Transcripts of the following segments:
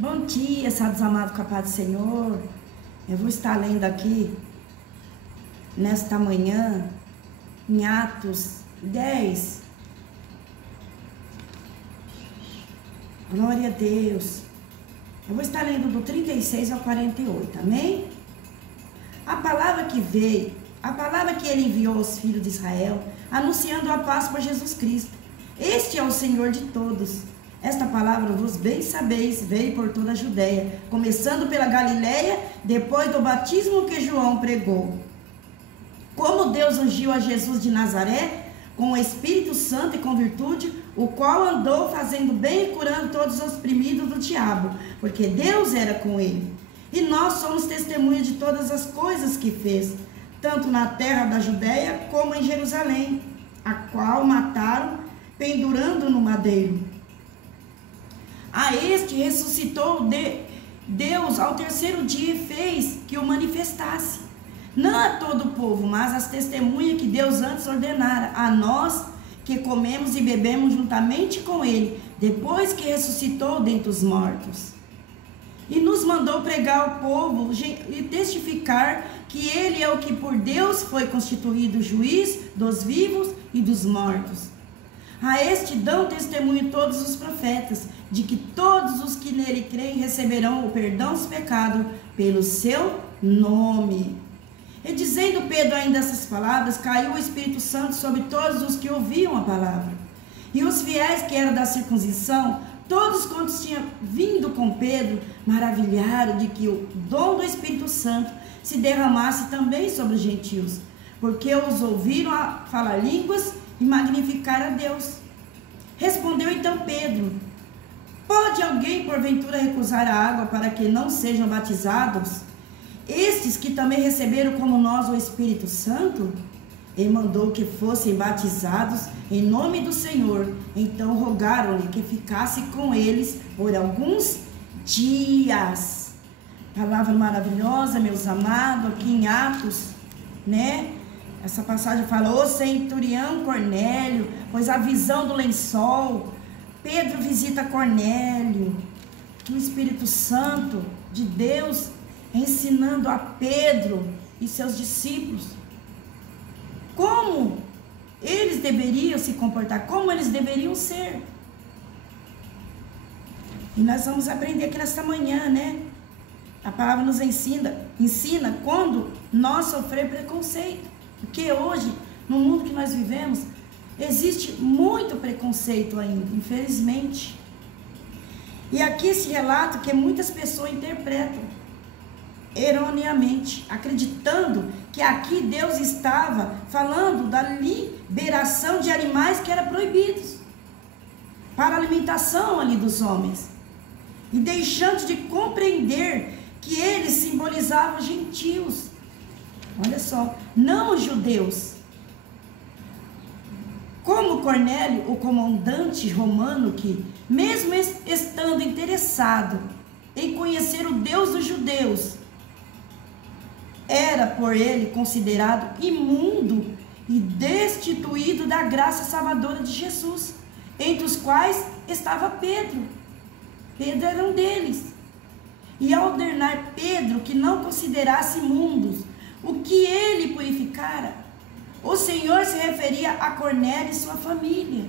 Bom dia, sábios amados, com a paz do Senhor. Eu vou estar lendo aqui, nesta manhã, em Atos 10. Glória a Deus. Eu vou estar lendo do 36 ao 48, amém? A palavra que veio, a palavra que ele enviou aos filhos de Israel, anunciando a paz por Jesus Cristo. Este é o Senhor de todos. Esta palavra, vos bem sabeis, veio por toda a Judéia, começando pela Galileia, depois do batismo que João pregou. Como Deus ungiu a Jesus de Nazaré, com o Espírito Santo e com virtude, o qual andou fazendo bem e curando todos os oprimidos do diabo, porque Deus era com ele. E nós somos testemunhas de todas as coisas que fez, tanto na terra da Judéia como em Jerusalém, a qual mataram, pendurando no madeiro. A este ressuscitou Deus ao terceiro dia e fez que o manifestasse, não a todo o povo, mas às testemunhas que Deus antes ordenara, a nós que comemos e bebemos juntamente com ele, depois que ressuscitou dentre os mortos. E nos mandou pregar ao povo e testificar que ele é o que por Deus foi constituído juiz dos vivos e dos mortos. A este dão testemunho todos os profetas, de que todos os que nele creem receberão o perdão dos pecados pelo seu nome. E dizendo Pedro ainda essas palavras, caiu o Espírito Santo sobre todos os que ouviam a palavra. E os fiéis que eram da circuncisão, todos quantos tinham vindo com Pedro, maravilharam de que o dom do Espírito Santo se derramasse também sobre os gentios, porque os ouviram a falar línguas e magnificar a Deus. Respondeu então Pedro: pode alguém porventura recusar a água para que não sejam batizados estes que também receberam como nós o Espírito Santo? E mandou que fossem batizados em nome do Senhor. Então rogaram-lhe que ficasse com eles por alguns dias. Palavra maravilhosa, meus amados, aqui em Atos, né? Essa passagem fala: o centurião Cornélio, pois a visão do lençol. Pedro visita Cornélio. O Espírito Santo de Deus ensinando a Pedro e seus discípulos como eles deveriam se comportar, como eles deveriam ser. E nós vamos aprender aqui nesta manhã, né? A palavra nos ensina quando nós sofremos preconceito. Porque hoje, no mundo que nós vivemos, existe muito preconceito ainda, infelizmente. E aqui esse relato que muitas pessoas interpretam erroneamente, acreditando que aqui Deus estava falando da liberação de animais que eram proibidos para a alimentação ali dos homens, e deixando de compreender que eles simbolizavam gentios. Olha só, não os judeus. Como Cornélio, o comandante romano, que mesmo estando interessado em conhecer o Deus dos judeus, era por ele considerado imundo e destituído da graça salvadora de Jesus, entre os quais estava Pedro. Pedro era um deles. E ao ordenar Pedro que não considerasse imundos o que ele purificara, o Senhor se referia a Cornélio e sua família,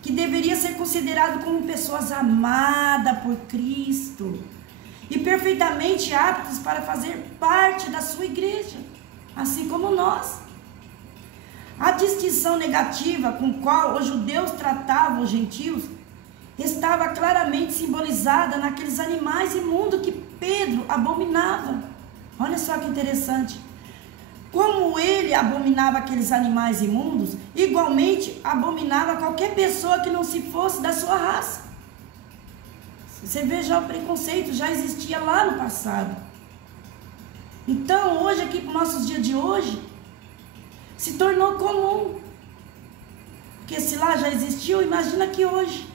que deveria ser considerado como pessoas amadas por Cristo e perfeitamente aptos para fazer parte da sua igreja, assim como nós. A distinção negativa com qual os judeus tratavam os gentios estava claramente simbolizada naqueles animais imundos que Pedro abominava. Olha só que interessante. Como ele abominava aqueles animais imundos, igualmente abominava qualquer pessoa que não se fosse da sua raça. Você vê, já o preconceito já existia lá no passado. Então, hoje, aqui para os nossos dias de hoje, se tornou comum. Porque se lá já existiu, imagina que hoje.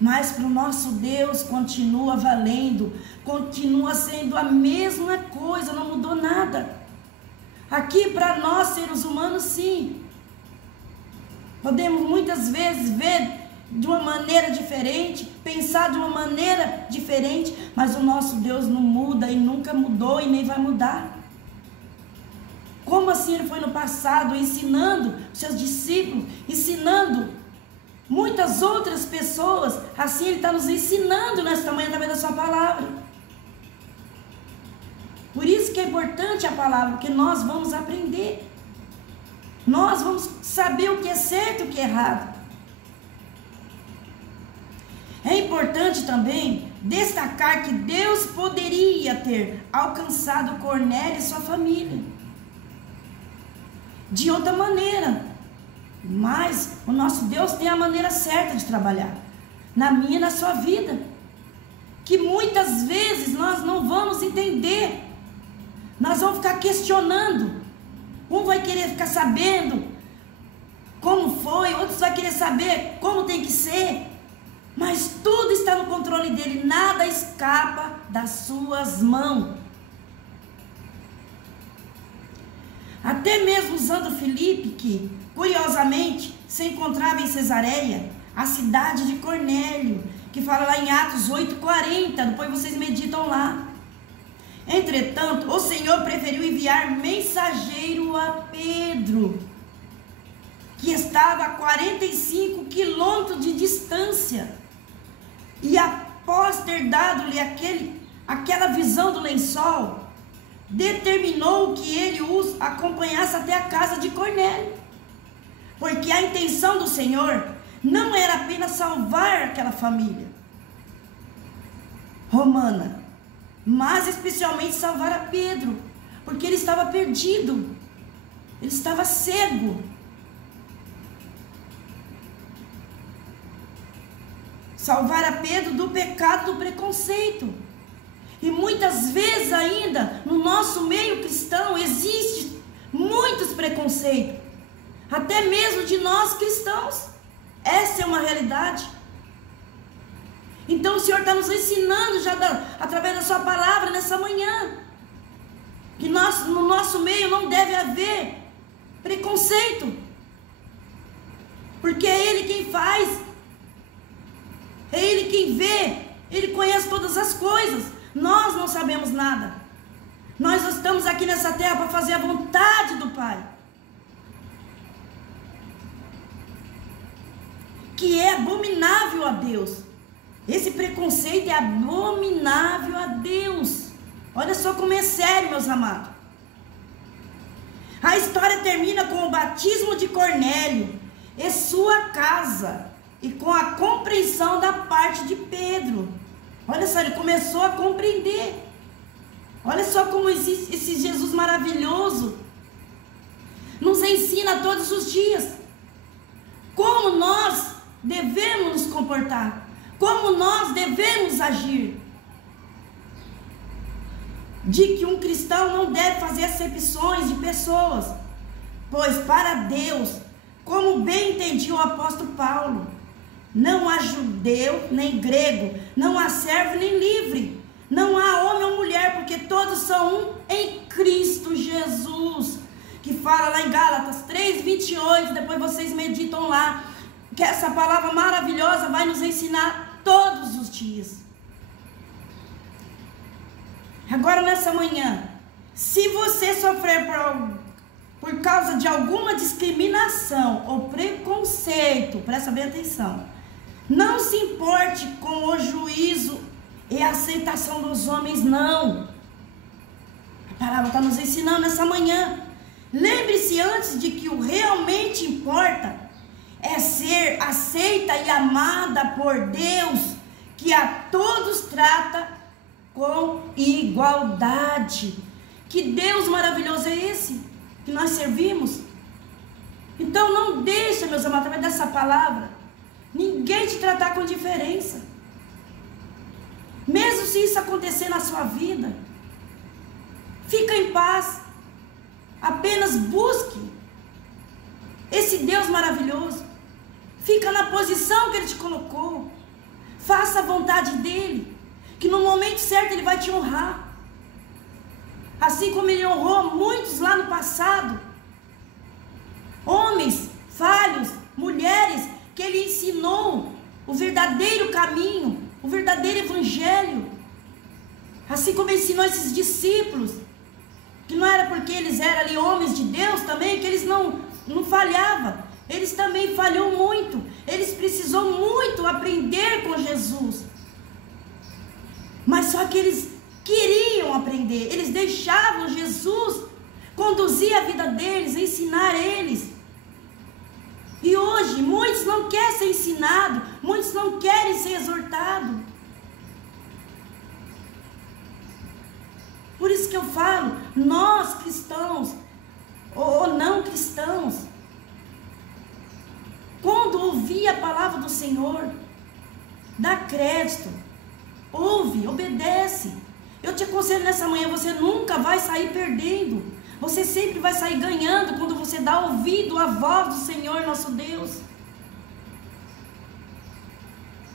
Mas para o nosso Deus continua valendo, continua sendo a mesma coisa, não mudou nada. Aqui para nós, seres humanos, sim. Podemos muitas vezes ver de uma maneira diferente, pensar de uma maneira diferente, mas o nosso Deus não muda e nunca mudou e nem vai mudar. Como assim ele foi no passado ensinando os seus discípulos, ensinando muitas outras pessoas, assim ele está nos ensinando nesta manhã através da sua palavra. Por isso que é importante a palavra, porque nós vamos aprender. Nós vamos saber o que é certo e o que é errado. É importante também destacar que Deus poderia ter alcançado Cornélio e sua família de outra maneira, mas o nosso Deus tem a maneira certa de trabalhar, na minha e na sua vida, que muitas vezes nós não vamos entender, nós vamos ficar questionando. Um vai querer ficar sabendo como foi, outros vai querer saber como tem que ser, mas tudo está no controle dele, nada escapa das suas mãos. Até mesmo usando Filipe, que curiosamente se encontrava em Cesareia, a cidade de Cornélio, que fala lá em Atos 8:40, depois vocês meditam lá. Entretanto, o Senhor preferiu enviar mensageiro a Pedro, que estava a 45 quilômetros de distância, e após ter dado-lhe aquela visão do lençol, determinou que ele os acompanhasse até a casa de Cornélio, porque a intenção do Senhor não era apenas salvar aquela família romana, mas especialmente salvar a Pedro, porque ele estava perdido, ele estava cego. Salvar a Pedro do pecado do preconceito. E muitas vezes ainda no nosso meio cristão existe muitos preconceitos, até mesmo de nós cristãos. Essa é uma realidade. Então o Senhor está nos ensinando já através da sua palavra nessa manhã, que no nosso meio não deve haver preconceito, porque é Ele quem faz, é Ele quem vê, Ele conhece todas as coisas. Nós não sabemos nada. Nós estamos aqui nessa terra para fazer a vontade do Pai, que é abominável a Deus. Esse preconceito é abominável a Deus. Olha só como é sério, meus amados. A história termina com o batismo de Cornélio e sua casa, e com a compreensão da parte de Pedro. Olha só, ele começou a compreender. Olha só como esse Jesus maravilhoso nos ensina todos os dias como nós devemos nos comportar, como nós devemos agir. De que um cristão não deve fazer acepções de pessoas, pois para Deus, como bem entendia o apóstolo Paulo, não há judeu nem grego, não há servo nem livre, não há homem ou mulher, porque todos são um em Cristo Jesus, que fala lá em Gálatas 3:28, depois vocês meditam lá, que essa palavra maravilhosa vai nos ensinar todos os dias. Agora nessa manhã, se você sofrer por causa de alguma discriminação ou preconceito, presta bem atenção, não se importe com o juízo e a aceitação dos homens, não. A palavra está nos ensinando nessa manhã. Lembre-se antes de que o realmente importa é ser aceita e amada por Deus, que a todos trata com igualdade. Que Deus maravilhoso é esse que nós servimos? Então não deixa, meus amados, através dessa palavra, ninguém te tratar com diferença. Mesmo se isso acontecer na sua vida, fica em paz. Apenas busque esse Deus maravilhoso. Fica na posição que Ele te colocou. Faça a vontade dEle, que no momento certo Ele vai te honrar. Assim como Ele honrou muitos lá no passado. Homens falhos, mulheres que Ele ensinou o verdadeiro caminho, o verdadeiro evangelho. Assim como ensinou esses discípulos, que não era porque eles eram ali homens de Deus também, que eles não falhavam. Eles também falhou muito. Eles precisou muito aprender com Jesus. Mas só que eles queriam aprender. Eles deixavam Jesus conduzir a vida deles, ensinar eles. E hoje, muitos não querem ser ensinados, muitos não querem ser exortados. Por isso que eu falo, nós cristãos, ou não cristãos, quando ouvir a palavra do Senhor, dá crédito, ouve, obedece. Eu te aconselho nessa manhã, você nunca vai sair perdendo. Você sempre vai sair ganhando quando você dá ouvido à voz do Senhor nosso Deus.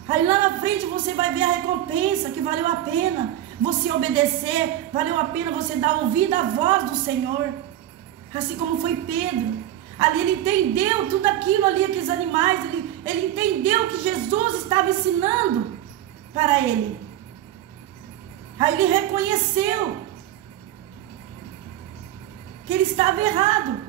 Aí lá na frente você vai ver a recompensa, que valeu a pena você obedecer, valeu a pena você dar ouvido à voz do Senhor. Assim como foi Pedro. Ali ele entendeu tudo aquilo ali, aqueles animais, ele entendeu que Jesus estava ensinando para ele. Aí ele reconheceu que ele estava errado.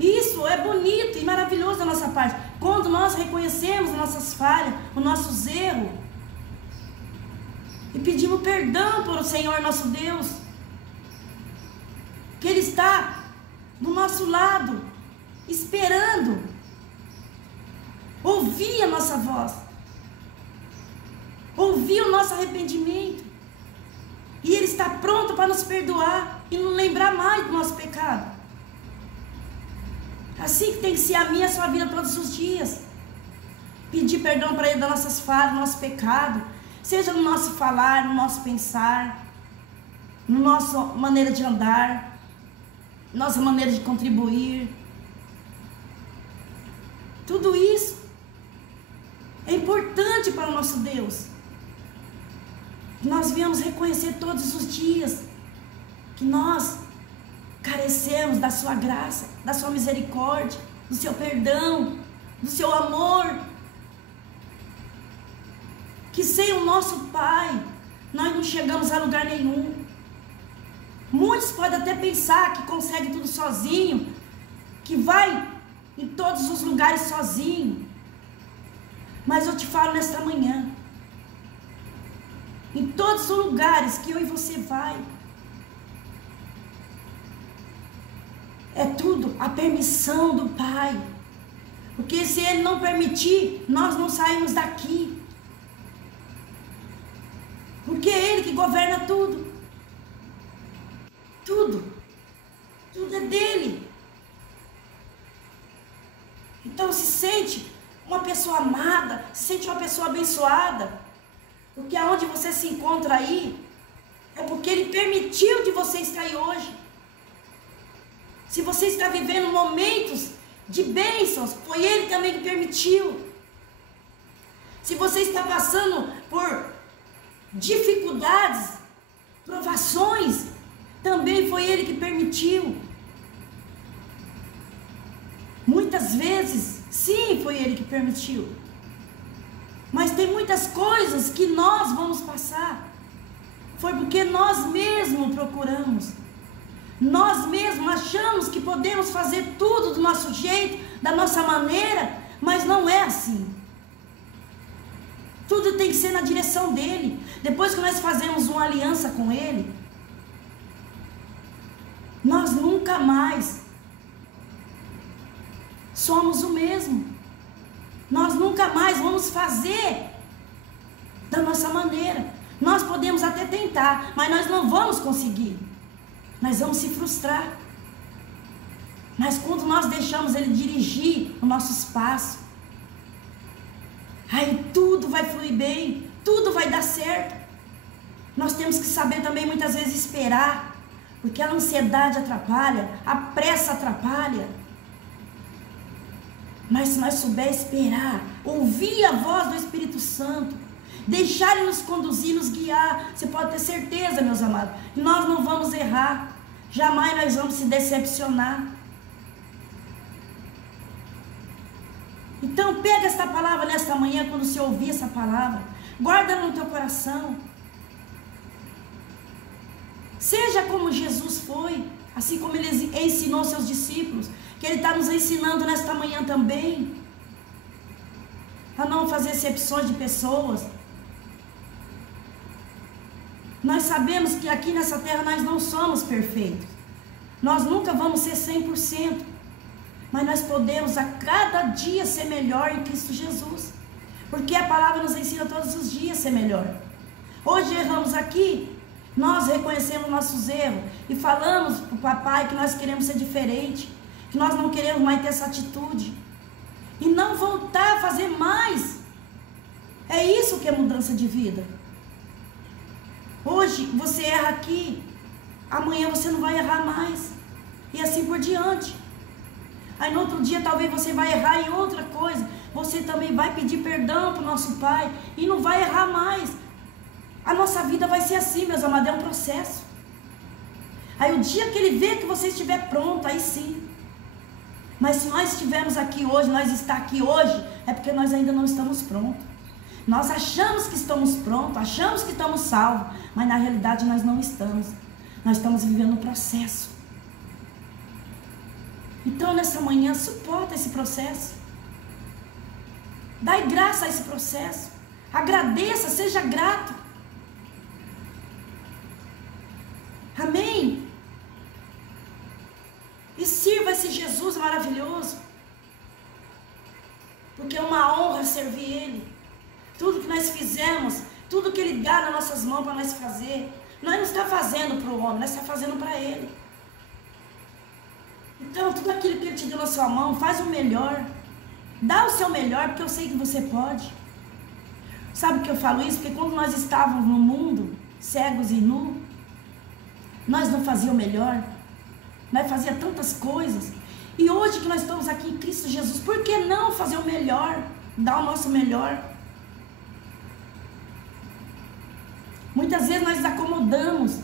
Isso é bonito e maravilhoso da nossa parte. Quando nós reconhecemos as nossas falhas, os nossos erros, e pedimos perdão para o Senhor nosso Deus, que Ele está do nosso lado, esperando ouvir a nossa voz, ouvir o nosso arrependimento, e Ele está pronto para nos perdoar e não lembrar mais do nosso pecado. Assim que tem que ser a minha e a sua vida todos os dias. Pedir perdão para Ele das nossas falhas, do nosso pecado, seja no nosso falar, no nosso pensar, na nossa maneira de andar, nossa maneira de contribuir. Tudo isso é importante para o nosso Deus. Nós viemos reconhecer todos os dias que nós carecemos da sua graça, da sua misericórdia, do seu perdão, do seu amor. Que sem o nosso Pai, nós não chegamos a lugar nenhum. Muitos podem até pensar que consegue tudo sozinho, que vai em todos os lugares sozinho. Mas eu te falo nesta manhã, em todos os lugares que eu e você vai, é tudo a permissão do Pai. Porque se Ele não permitir, nós não saímos daqui. Porque é Ele que governa tudo. Tudo. Tudo é dEle. Então se sente uma pessoa amada, se sente uma pessoa abençoada. Porque aonde você se encontra aí, é porque Ele permitiu de você estar aí hoje. Se você está vivendo momentos de bênçãos, foi Ele também que permitiu. Se você está passando por dificuldades, provações, também foi Ele que permitiu. Muitas vezes, sim, foi Ele que permitiu. Mas tem muitas coisas que nós vamos passar. Foi porque nós mesmos procuramos. Nós mesmos achamos que podemos fazer tudo do nosso jeito, da nossa maneira, mas não é assim. Tudo tem que ser na direção dEle. Depois que nós fazemos uma aliança com Ele, nós nunca mais somos o mesmo. Nós nunca mais vamos fazer da nossa maneira. Nós podemos até tentar, mas nós não vamos conseguir. Nós vamos se frustrar. Mas quando nós deixamos Ele dirigir os nossos passos, aí tudo vai fluir bem, tudo vai dar certo. Nós temos que saber também muitas vezes esperar, porque a ansiedade atrapalha, a pressa atrapalha. Mas se nós souber esperar, ouvir a voz do Espírito Santo, deixar Ele nos conduzir, nos guiar, você pode ter certeza, meus amados, que nós não vamos errar. Jamais nós vamos se decepcionar. E Então pega esta palavra nesta manhã, quando você ouvir essa palavra, guarda no teu coração. Seja como Jesus foi, assim como Ele ensinou seus discípulos, que Ele está nos ensinando nesta manhã também, a não fazer acepções de pessoas. Nós sabemos que aqui nessa terra nós não somos perfeitos, nós nunca vamos ser 100%, mas nós podemos a cada dia ser melhor em Cristo Jesus, porque a palavra nos ensina todos os dias a ser melhor. Hoje erramos aqui, nós reconhecemos nossos erros e falamos para o papai que nós queremos ser diferente, que nós não queremos mais ter essa atitude e não voltar a fazer mais. É isso que é mudança de vida. Hoje você erra aqui, amanhã você não vai errar mais, e assim por diante. Aí no outro dia talvez você vai errar em outra coisa, você também vai pedir perdão para o nosso pai e não vai errar mais. A nossa vida vai ser assim, meus amados, é um processo. Aí o dia que Ele vê que você estiver pronto, aí sim. Mas se nós estivermos aqui hoje, nós está aqui hoje, é porque nós ainda não estamos prontos. Nós achamos que estamos prontos, achamos que estamos salvos, mas na realidade nós não estamos. Nós estamos vivendo um processo. Então nessa manhã, suporta esse processo. Dai graça a esse processo. Agradeça, seja grato. Amém? E sirva esse Jesus maravilhoso, porque é uma honra servir Ele. Tudo que nós fizemos, tudo que Ele dá nas nossas mãos para nós fazer, nós não estamos fazendo para o homem, nós estamos fazendo para Ele. Então tudo aquilo que Ele te deu na sua mão, faz o melhor, dá o seu melhor, porque eu sei que você pode. Sabe por que eu falo isso? Porque quando nós estávamos no mundo, cegos e nus, nós não fazíamos o melhor, nós fazíamos tantas coisas, e hoje que nós estamos aqui em Cristo Jesus, por que não fazer o melhor, dar o nosso melhor? Muitas vezes nós nos acomodamos.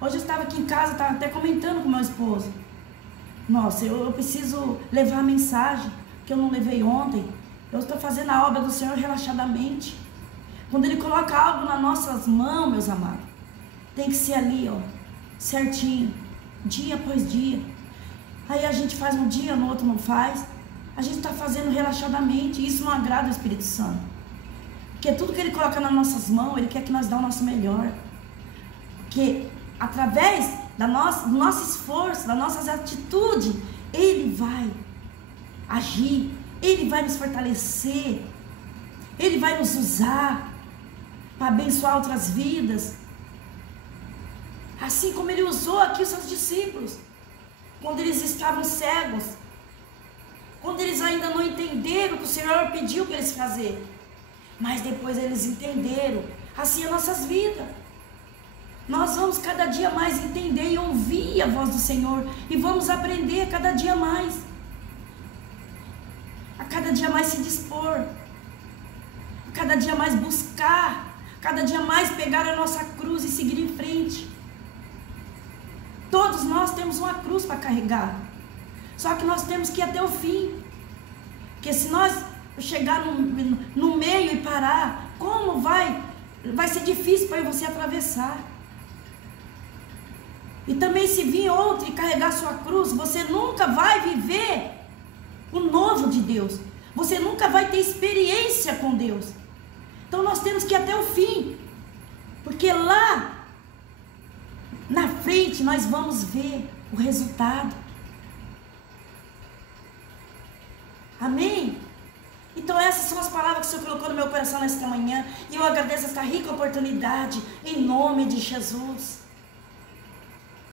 Hoje eu estava aqui em casa, estava até comentando com meu esposo, nossa, eu preciso levar a mensagem, que eu não levei ontem, eu estou fazendo a obra do Senhor relaxadamente. Quando Ele coloca algo nas nossas mãos, meus amados, tem que ser ali, ó, certinho, dia após dia. Aí a gente faz um dia, no outro não faz. A gente está fazendo relaxadamente. Isso não agrada o Espírito Santo, porque tudo que Ele coloca nas nossas mãos, Ele quer que nós dê o nosso melhor, porque através do nosso esforço, das nossas atitudes, Ele vai agir, Ele vai nos fortalecer, Ele vai nos usar para abençoar outras vidas. Assim como Ele usou aqui os seus discípulos, quando eles estavam cegos, quando eles ainda não entenderam o que o Senhor pediu para eles fazerem, mas depois eles entenderam. Assim é nossas vidas. Nós vamos cada dia mais entender e ouvir a voz do Senhor, e vamos aprender cada dia mais, a cada dia mais se dispor, a cada dia mais buscar, cada dia mais pegar a nossa cruz e seguir em frente. Todos nós temos uma cruz para carregar, só que nós temos que ir até o fim, porque se nós chegar no meio e parar, como vai ser difícil para você atravessar. E também se vir outro e carregar sua cruz, você nunca vai viver o novo de Deus, você nunca vai ter experiência com Deus. Então nós temos que ir até o fim, porque lá na frente nós vamos ver o resultado. Amém? Então essas são as palavras que o Senhor colocou no meu coração nesta manhã, e eu agradeço esta rica oportunidade, em nome de Jesus.